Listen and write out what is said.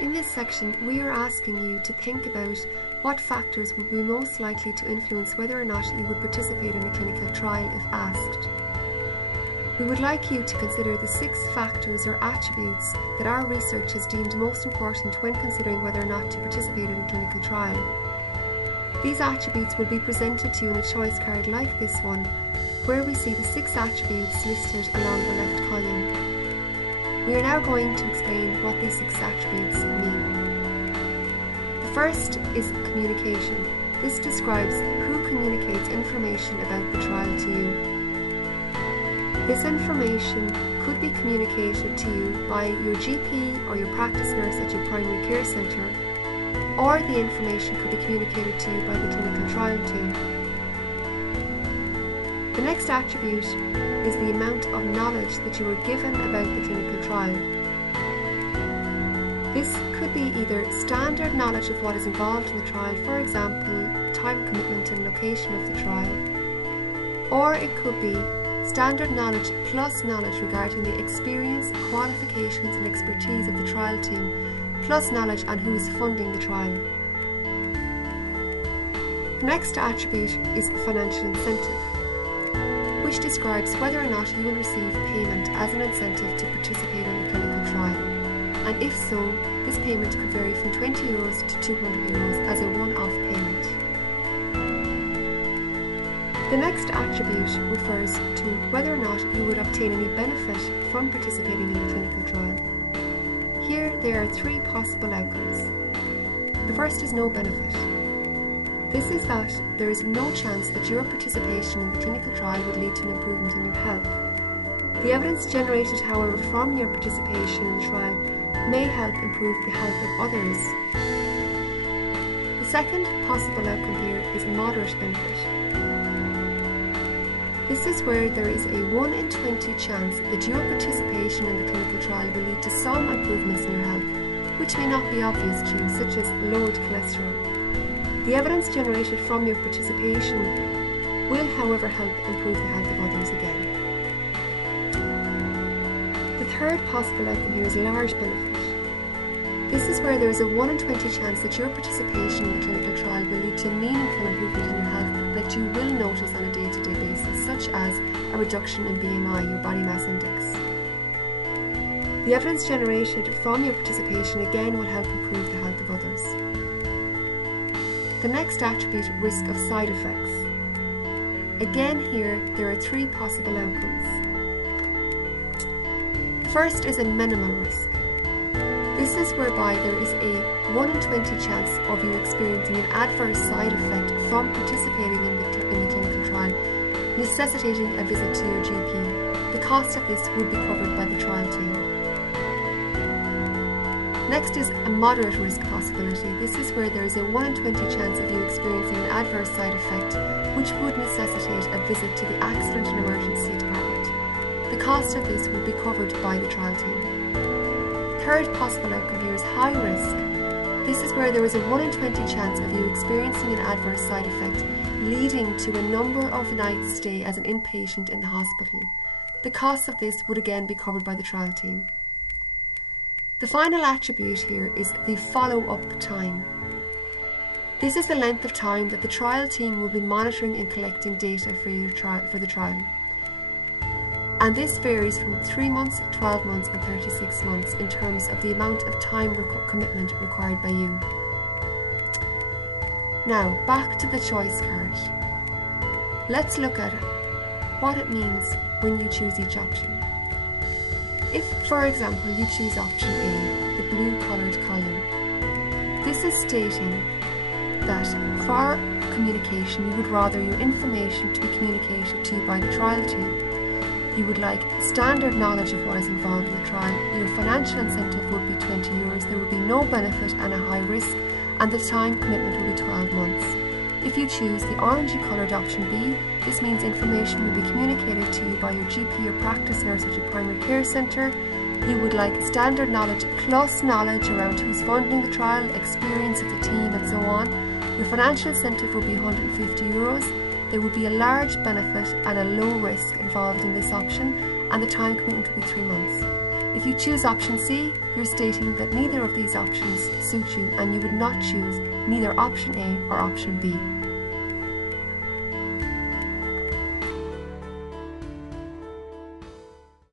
In this section, we are asking you to think about what factors would be most likely to influence whether or not you would participate in a clinical trial if asked. We would like you to consider the 6 factors or attributes that our research has deemed most important when considering whether or not to participate in a clinical trial. These attributes will be presented to you in a choice card like this one, where we see the 6 attributes listed along the left column. We are now going to explain what these 6 attributes mean. The first is communication. This describes who communicates information about the trial to you. This information could be communicated to you by your GP or your practice nurse at your primary care centre, or the information could be communicated to you by the clinical trial team. The next attribute is the amount of knowledge that you were given about the clinical trial. This could be either standard knowledge of what is involved in the trial, for example, time commitment and location of the trial, or it could be standard knowledge plus knowledge regarding the experience, qualifications and expertise of the trial team, plus knowledge on who is funding the trial. The next attribute is financial incentive, which describes whether or not you will receive payment as an incentive to participate in the clinical trial, and if so, this payment could vary from €20 to €200 as a one-off payment. The next attribute refers to whether or not you would obtain any benefit from participating in the clinical trial. Here there are 3 possible outcomes. The first is no benefit. This is that there is no chance that your participation in the clinical trial would lead to an improvement in your health. The evidence generated, however, from your participation in the trial may help improve the health of others. The second possible outcome here is moderate benefit. This is where there is a 1 in 20 chance that your participation in the clinical trial will lead to some improvements in your health, which may not be obvious to you, such as lowered cholesterol. The evidence generated from your participation will, however, help improve the health of others again. The third possible outcome here is large benefit. This is where there is a 1 in 20 chance that your participation in the clinical trial will lead to a meaningful improvement in your health that you will notice on a day-to-day basis, such as a reduction in BMI, your body mass index. The evidence generated from your participation again will help improve the health of others. The next attribute, risk of side effects. Again here, there are 3 possible outcomes. The first is a minimal risk. This is whereby there is a 1 in 20 chance of you experiencing an adverse side effect from participating in the clinical trial, necessitating a visit to your GP. The cost of this would be covered by the trial team. Next is a moderate risk possibility. This is where there is a 1 in 20 chance of you experiencing an adverse side effect, which would necessitate a visit to the accident and emergency department. The cost of this would be covered by the trial team. Third possible outcome here is high risk. This is where there is a 1 in 20 chance of you experiencing an adverse side effect, leading to a number of nights stay as an inpatient in the hospital. The cost of this would again be covered by the trial team. The final attribute here is the follow-up time. This is the length of time that the trial team will be monitoring and collecting data for the trial. And this varies from 3 months, 12 months and 36 months in terms of the amount of time commitment required by you. Now, back to the choice card. Let's look at what it means when you choose each option. If, for example, you choose option A, the blue coloured column, this is stating that for communication you would rather your information to be communicated to you by the trial team. You would like standard knowledge of what is involved in the trial. Your financial incentive would be €20, there would be no benefit and a high risk, and the time commitment will be 12 months. If you choose the orangey coloured option B, this means information will be communicated to you by your GP or practice nurse at your primary care centre. You would like standard knowledge plus knowledge around who's funding the trial, experience of the team and so on. Your financial incentive will be €150. There would be a large benefit and a low risk involved in this option, and the time commitment will be 3 months. If you choose option C, you're stating that neither of these options suit you and you would not choose neither option A or option B.